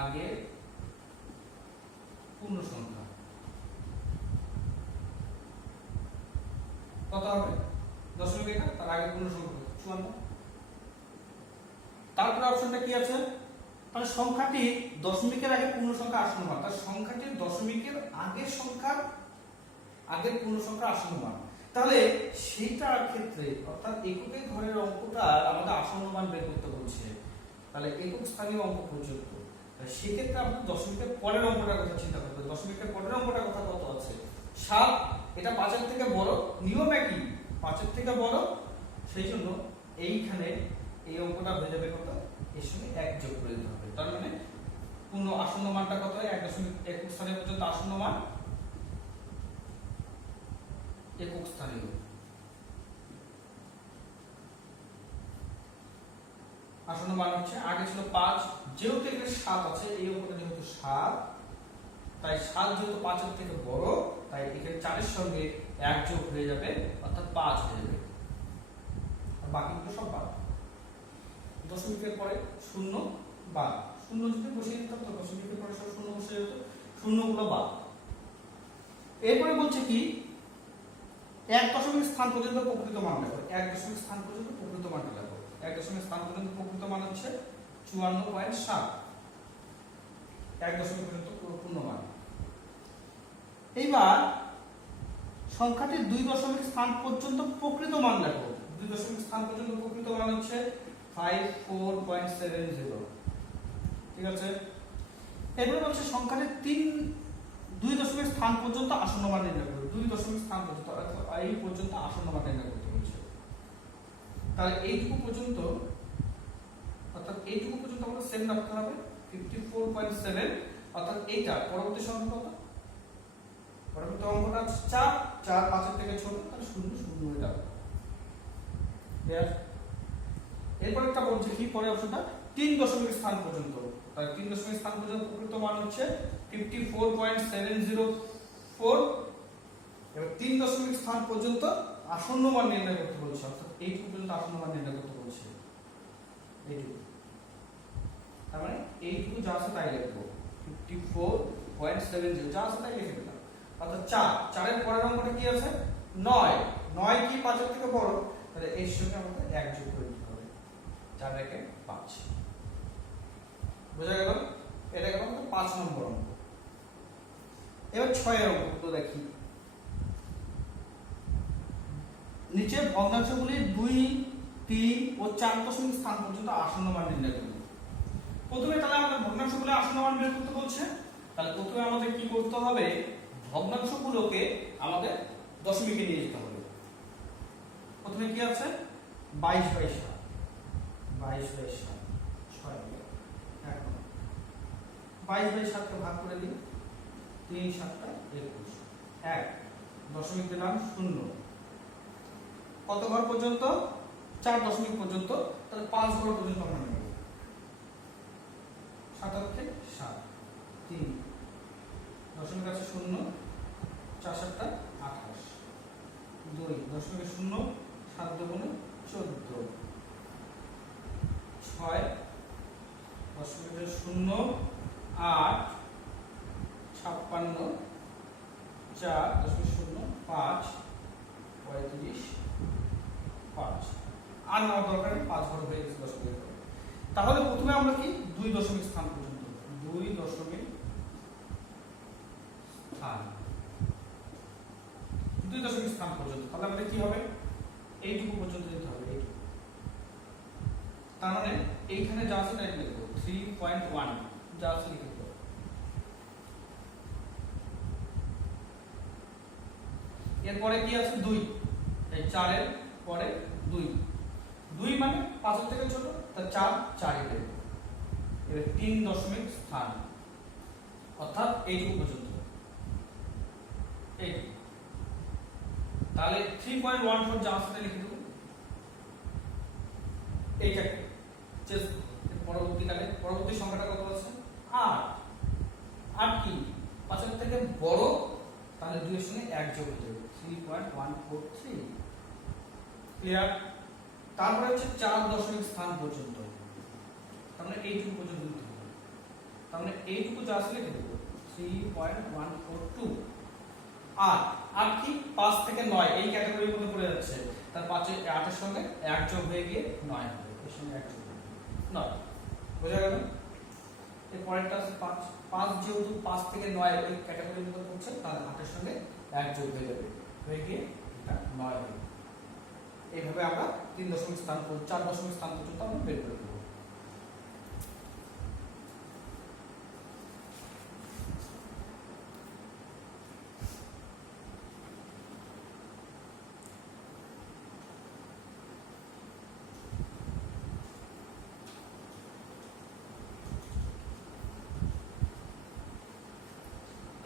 আগের পূর্ণ সংখ্যা কত হবে? দশমিক রেখা তার আগে পূর্ণ সংখ্যা 54। তারপরে অপশনটা কি আছে? তাহলে সংখ্যাটি দশমিকের আগে পূর্ণ সংখ্যা আসন্ন মান, তার সংখ্যাটি দশমিকের আগের সংখ্যার আগের পূর্ণ সংখ্যা আসন্ন মান। তাহলে সেইটার ক্ষেত্রে অর্থাৎ এককের ঘরের অঙ্কটা আমাদের আসন্ন মান বের করতে বলছে, তাহলে একক স্থানীয় অঙ্ক পর্যন্ত। সেক্ষেত্রে আমরা দশমিকের পরের অঙ্কটার কথা চিন্তা করতে হবে। দশমিকের পরের অঙ্কটার কথা কত আছে? 7। এটা 5-এর থেকে বড়, নিয়ম একই, 5-এর থেকে বড়, সেই জন্য এইখানে এই অঙ্কটা হয়ে যাবে কত? এর সঙ্গে 1 যোগ করে দিতে হবে। তার মানে পূর্ণ আসন্ন মানটা কত হয়? 1.1 স্থানীয় পর্যন্ত আসন্ন মান একক স্থানীয়। আসন্ন মান হচ্ছে আগে ছিল 5, যেহেতু এখানে 7 আছে, এই অঙ্কটা যেহেতু 7, তাই 7 যেহেতু 5-এর থেকে বড়, তাই এখানে 4-এর সঙ্গে 1 যোগ হয়ে যাবে, অর্থাৎ 5 হয়ে যাবে। আর বাকিগুলো সব বাদ। দশমিকের পরে 0 বাদ, 0 যদি বসিয়ে দিতাম তো দশমিকের পরে সব 0 বসে যেত, 0 গুলো বাদ। এরপরে বলছে কি 1 দশমিক স্থান পর্যন্ত প্রকৃত মান লেখো। 1 দশমিক স্থান পর্যন্ত প্রকৃত মানটা লেখো। 1 দশমিক স্থান পর্যন্ত প্রকৃত মান হচ্ছে 54.7। 1 দশমিক পর্যন্ত পূর্ণ মান। এইবার সংখ্যাটির 2 দশমিক স্থান পর্যন্ত প্রকৃত মান লেখো। 2 দশমিক স্থান পর্যন্ত প্রকৃত মান হচ্ছে 54.70। ঠিক আছে? এরপরে বলছে সংখ্যাটির 2 দশমিক স্থান পর্যন্ত আসন্ন মান নির্ণয় করো। 2 দশমিক স্থান পর্যন্ত অর্থাৎ এই পর্যন্ত আসন্ন মান নির্ণয় করতে বলছে। তাহলে এইটুকু পর্যন্ত, অর্থাৎ এইটুকু পর্যন্ত আমাদের সেম রাখতে হবে 54.7, অর্থাৎ এইটা পরবর্তী সংখ্যা কত? পরবর্তী অঙ্কটা 4, 4 5-এর থেকে ছোট, তাহলে 0 0 হয়ে যাবে। ক্লিয়ার? এরপর একটা বলছে কি পরে অপশনটা 3 দশমিক স্থান পর্যন্ত। তাহলে 3 দশমিক স্থান পর্যন্ত প্রকৃত মান হচ্ছে 54.704। এবার 3 দশমিক স্থান পর্যন্ত আসন্ন মান নির্ণয় করতে বলছে, অর্থাৎ এইটুকু পর্যন্ত আসন্ন মান নির্ণয় করতে বলছে। এইটুকু, তার মানে এইটুকু যা আছে তাই লিখবো, 54.70 যা আছে তাই লিখে দিলাম। অর্থাৎ 4 এর পরের অঙ্কটা কি আছে? 9। 9 কি 5-এর থেকে বড়, তাহলে এর সঙ্গে আমাদের 1 যোগ করে দিতে হবে। 4 একে 5। বোঝা গেল? এটা গেল আমাদের 5 নম্বর অঙ্ক। এবার 6 এর অঙ্ক দেখি। নিচে ভগ্নাংশগুলি 2, 3 ও 4 দশমিক স্থান পর্যন্ত আসন্ন মান নির্ণয় করুন। প্রথমে তাহলে আমাদের ভগ্নাংশগুলো আসন্ন মান বের করতে বলছে। তাহলে প্রথমে আমাদের কি করতে হবে? ভগ্নাংশগুলোকে আমাদের দশমিকে নিয়ে যেতে হবে। প্রথমে কি আছে? 22/7, 22/7, 6 এখন 22/7 কে ভাগ করে দিই, 3 7 21, 1 দশমিক দিলাম 0। কত ঘর পর্যন্ত? 4 দশমিক পর্যন্ত, তাহলে 5 ঘর পর্যন্ত আমরা নেব। 7 অক্ষে 7, 3 দশমিক আছে 0, 4 7 28, 2 দশমিক 0, 7 2 14, 6 দশমিক 0, 8 56, 4 দশমিক 0, 5 35, 5 আর নেওয়ার দরকার নেই, 5 ঘর হয়ে গেছে দশমিক। তাহলে প্রথমে আমরা কি 2 দশমিক স্থান পর্যন্ত, 2 দশমিক স্থান, 2 দশমিক স্থান পর্যন্ত। তাহলে আমাদের কি হবে? এইটুকু পর্যন্ত যেতে হবে, এইটুকু। তার মানে এইখানে যা আছে তাই লিখব, 3.1 যা আছে লিখে দেব। এরপরে কি আছে? 2, এই 4 এর পরে 2, 2 মানে 5 এর থেকে ছোট, তা 4 4 দেব। এবার 3 দশমিক স্থান, অর্থাৎ এইটুকু পর্যন্ত, এইটুকু। তাহলে 3.14 যা আছে তাই লিখে দেব। এইটাকে পরবর্তীকালে পরবর্তী সংখ্যাটা কত আছে? 8। 8 কি 5 এর থেকে বড়, তাহলে 2 এর সঙ্গে 1 যোগ হয়ে যাবে, 3.143। ক্লিয়ার? তারপরে হচ্ছে 4 দশমিক স্থান পর্যন্ত, তাহলে এইটুকু পর্যন্ত দিতে হবে। তার মানে এইটুকু যা আছে লিখে দেবো 3.142। আর কি 5 থেকে 9 এই ক্যাটাগরির মধ্যে পড়ে যাচ্ছে, তার 5 8 এর সঙ্গে 1 যোগ হয়ে গিয়ে 9 হবে, এর সঙ্গে 1 যোগ হবে 9। বোঝা গেল? এর পরেরটা আছে 5 5 যেহেতু 5 থেকে 9 ওই ক্যাটাগরির মধ্যে পড়ছে, তাহলে 8 এর সঙ্গে 1 যোগ হয়ে যাবে, হয়ে গিয়ে এটা 9 হবে। এইভাবে আমরা 3 দশমিক স্থান 4 দশমিক স্থান পর্যন্ত আমরা বের করে দেব।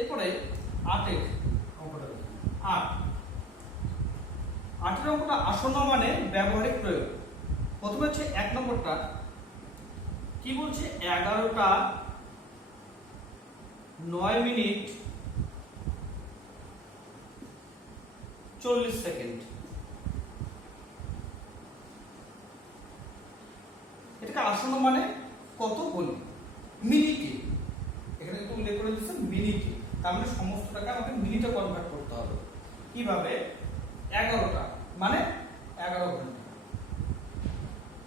এরপরে 8 এর অঙ্কটা দেখি। 8 এর অঙ্কটা আসন্ন মানে ব্যবহারিক প্রয়োগ। প্রথমে হচ্ছে 1 নম্বরটা কি বলছে, 11টা 9 মিনিট 40 সেকেন্ড। এটাকে আসন্ন মানে কত বলি, মিনিটে, এখানে একটু উল্লেখ করে দিচ্ছে মিনিটে, তার মানে সমস্তটাকে আমাকে মিনিটে কনভার্ট করতে হবে। কিভাবে, 11টা মানে 11 ঘন্টা,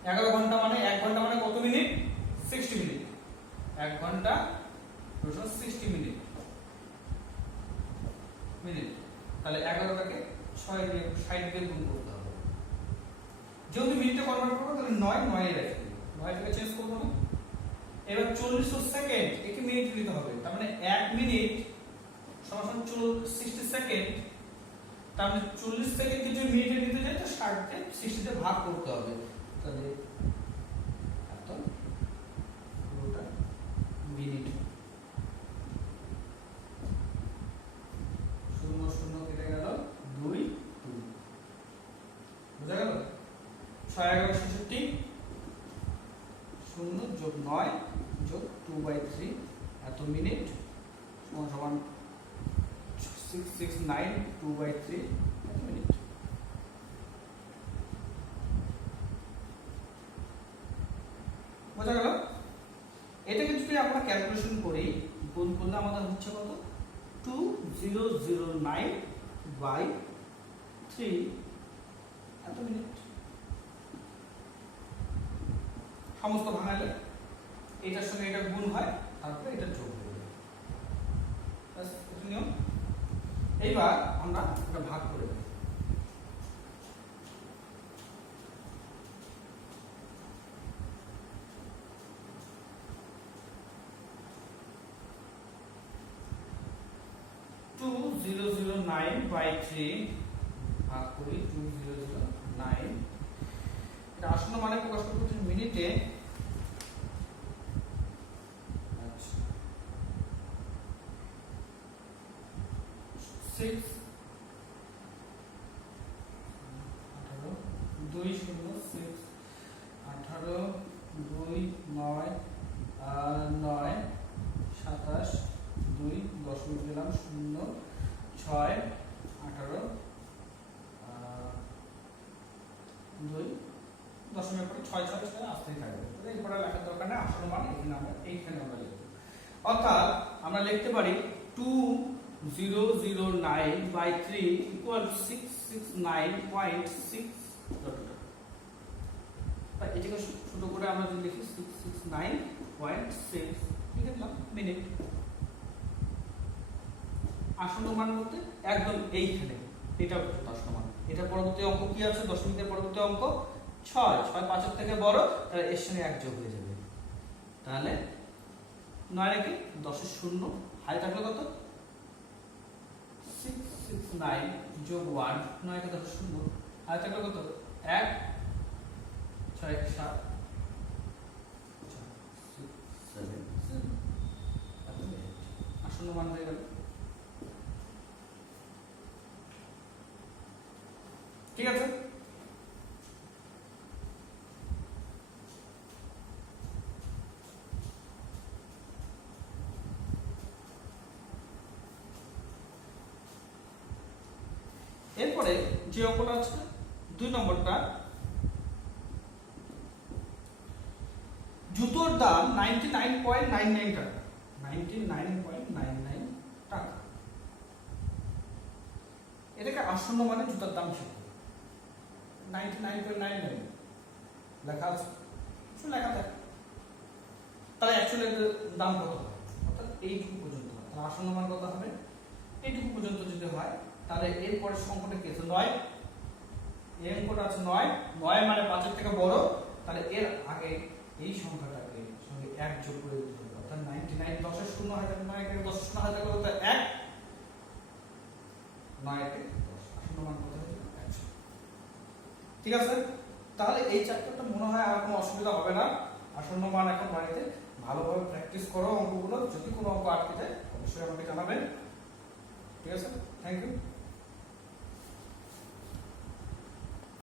11 ঘন্টা মানে 1 ঘন্টা মানে কত মিনিট, 60 মিনিট, 1 ঘন্টা 60 মিনিট মিনিট, তাহলে 11টাকে 6 দিয়ে 60 দিয়ে গুণ করতে হবে। যেহেতু মিনিটে কনভার্ট করবো তাহলে 9 9 এ রেখে দেব, 9 থেকে চেঞ্জ করব না। এবার 40 সেকেন্ড একে মিনিট নিতে হবে, তার মানে 1 মিনিট সমান 60 সেকেন্ড, তার মানে 40 সেকেন্ডকে যদি মিনিটে নিতে যাই তো 60 কে 60 তে ভাগ করতে হবে, তাহলে এত পুরোটা মিনিট। 0 0 কেটে গেল, 2 2, বুঝা গেল? 6 11 66, 0 যোগ 9 যোগ 2/3 এত মিনিট সমান সমান 669 2/3 এত মিনিট। বোঝা গেল? এটাকে যদি আমরা ক্যালকুলেশন করি, গুণ করলে আমাদের হচ্ছে কত, 2009/3 এত মিনিট। সমস্ত ভাঙালে এটার সঙ্গে এটা গুণ হয়, তারপরে এটা যোগ হয়ে যাবে, বাস এটা নিয়ম। এইবার আমরা এটা ভাগ করে দেব। টু 2009/3 ভাগ করি 2009, এটা আসন্ন মানে প্রকাশ করতে মিনিটে, আচ্ছা 6 18 2 0 6 18 2 9 9 27 2 দশমিক দিলাম 0 6 18 2 দশমিক পরে 6 6 6 আসতেই থাকবে, এরপরে লেখার দরকার নেই, আসন্ন মান এইখানে আমরা লিখব। অর্থাৎ আমরা লিখতে পারি 2009/3 = 669.6, তাই এটাকে ছোট করে আমরা যদি লিখি 669.6 লিখে দিলাম মিনিট। আসন্ন মান বলতে একদম এইখানে, এটা হচ্ছে আসন্ন মান। এটা পরবর্তী অঙ্ক কি আছে, দশমিকের পরবর্তী অঙ্ক 6 6 5 এর থেকে বড়, তাহলে এর সঙ্গে 1 যোগ হয়ে যাবে, তাহলে 9 রেখে 10 এর 0 হাই থাকলো কত, 669 যোগ 1, 9 কে 10 এর 0 হাই থাকলো কত, 1 6 1 7 6 7 7 আসন্ন মান হয়ে গেল। ঠিক আছে, এরপরে যে অঙ্কটা আছে 2 নম্বরটা, জুতোর দাম 99.99 টাকা, 99.99 টাকা। এটাকে আসন্ন মানে জুতার দাম ছিল 99.99 লেখা আছে, লেখা থাকে, তাহলে অ্যাকচুয়ালি দাম কত হয়, অর্থাৎ এইটুকু পর্যন্ত হয়। তাহলে আসন্ন মান কত হবে, এইটুকু পর্যন্ত যদি হয় তাহলে এর পরের সংখ্যাটা কি আছে 9, এই অঙ্কটা আছে 9, 9 মানে 5 এর থেকে বড়, তাহলে এর আগে এই সংখ্যাটাকে সঙ্গে 1 যোগ করে দিতে হবে, অর্থাৎ 99 10 এর শূন্য হয়, তাহলে 9 এর 10 এর শূন্য হয়, তাহলে কত 1, 9 এর 10, আসন্ন মান কত হবে 100। ঠিক আছে, তাহলে এই চ্যাপ্টারটা মনে হয় আর কোনো অসুবিধা হবে না। আসন্ন মান এখন বাড়িতে ভালোভাবে প্র্যাকটিস করো অঙ্কগুলো, যদি কোনো অঙ্ক আটকে যায় অবশ্যই আমাকে জানাবেন। ঠিক আছে, থ্যাংক ইউ।